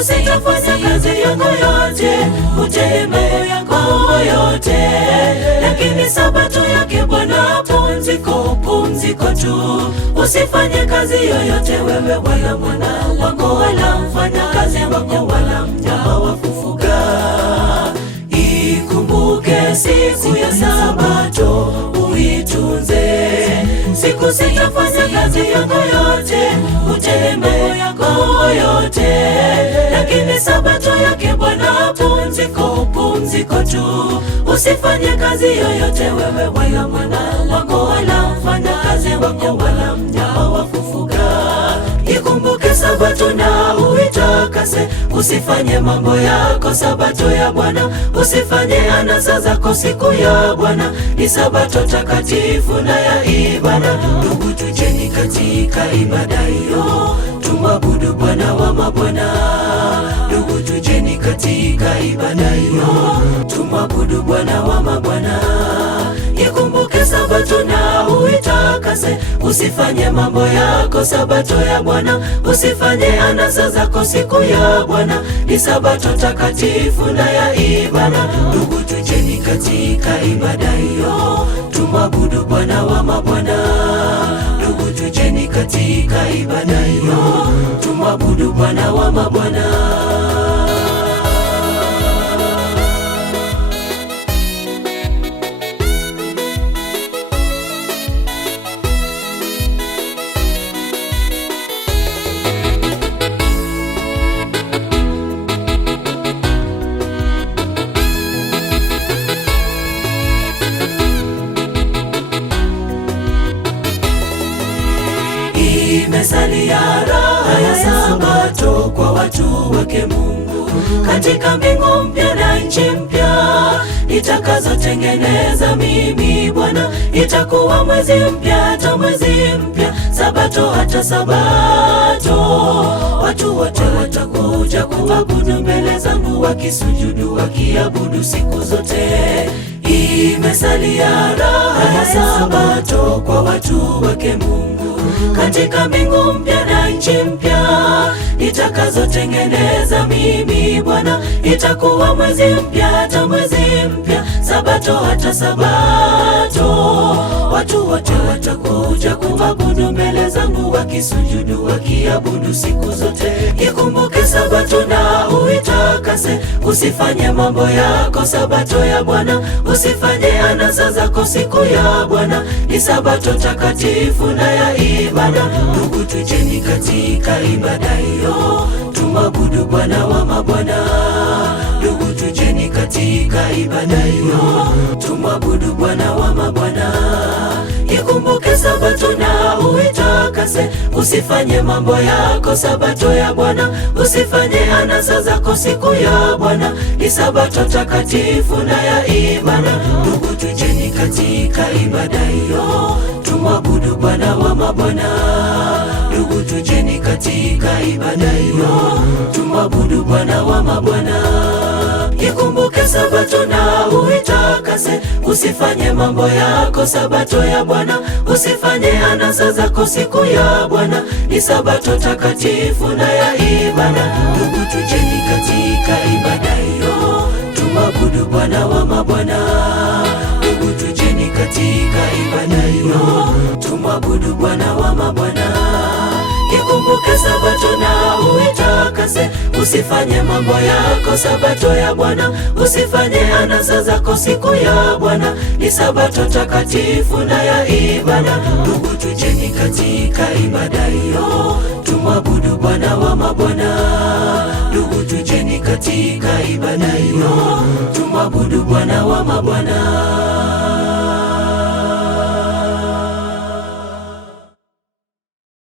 siku sitafanya kazi yako yote, utegemee mambo yote, lakini sabato yake Bwana pumziko, pumziko tu. Usifanye kazi yoyote wewe, wala mwana wako, wala mfanya kazi wako, wala mnyama wa kufuga. Ikumbuke siku ya Sabato uitunze. Siku sitafanya kazi yako yote, utegemee mambo yote, lakini sabato yake Bwana pumziko, pumziko tu. Usifanye kazi yoyote wewe, wala mwana wako, wala mfanya kazi wako, wala mnyama wa kufuga. Ikumbuke Sabato na uitakase, usifanye mambo yako Sabato ya Bwana. Usifanye anasa zako siku ya Bwana, ni Sabato takatifu na ya ibada. Ndugu, tujeni katika ibada hiyo, tumwabudu Bwana wa mabwana. Ndugu, tujeni katika ibada hiyo, tumwabudu Bwana wa mabwana. Ikumbuke Sabato na uitakase, usifanye mambo yako Sabato ya Bwana. Usifanye anasa zako siku ya Bwana, ni Sabato takatifu na ya ibada. Ndugu, tujeni katika ibada hiyo, tumwabudu Bwana wa mabwana. Ndugu, tujeni katika ibada hiyo, tumwabudu Bwana wa mabwana. Imesalia raha ya Sabato kwa watu wake Mungu, katika mbingu mpya na nchi mpya nitakazotengeneza mimi Bwana. Itakuwa mwezi mpya hata mwezi mpya, Sabato hata Sabato. Watu wote watakuja kuabudu mbele zangu, wakisujudu, wakiabudu siku zote. Imesalia raha ya Sabato kwa watu wake Mungu, katika mbingu mpya na nchi mpya nitakazotengeneza mimi Bwana. Itakuwa mwezi mpya hata mwezi mpya, Sabato hata Sabato. Watu wote watakuja kuabudu mbele zangu, wakisujudu, wakiabudu siku zote. Ikumbuke Sabato na uitakase, usifanye mambo yako Sabato ya Bwana. Usifanye anasa zako siku ya Bwana, ni Sabato takatifu na ya ibada. Ndugu, tujeni katika ibada hiyo, tumwabudu Bwana wa mabwana. Ndugu, tujeni katika ibada hiyo, tumwabudu Bwana wa mabwana. Ikumbuke Sabato na uitakase, usifanye mambo yako Sabato ya Bwana. Usifanye anasa zako siku ya Bwana, ni Sabato takatifu na ya ibada. Ndugu, tujeni katika ibada hiyo, tumwabudu Bwana wa mabwana. Ndugu, tujeni katika ibada hiyo, tumwabudu Bwana wa mabwana. Ikumbuke Sabato na uitakase, usifanye mambo yako Sabato ya Bwana. Usifanye anasa zako siku ya Bwana, ni Sabato takatifu na ya ibada. Ndugu, tujeni katika ibada hiyo, tumwabudu Bwana wa mabwana. Ndugu, tujeni katika ibada hiyo, tumwabudu Bwana wa mabwana. Ikumbuke Sabato na uitakase, usifanye mambo yako Sabato ya Bwana. Usifanye anasa zako siku ya Bwana, ni Sabato takatifu na ya ibada. Ndugu, tujeni katika ibada hiyo, tumwabudu Bwana wa mabwana. Ndugu, tujeni katika ibada hiyo, tumwabudu Bwana wa mabwana.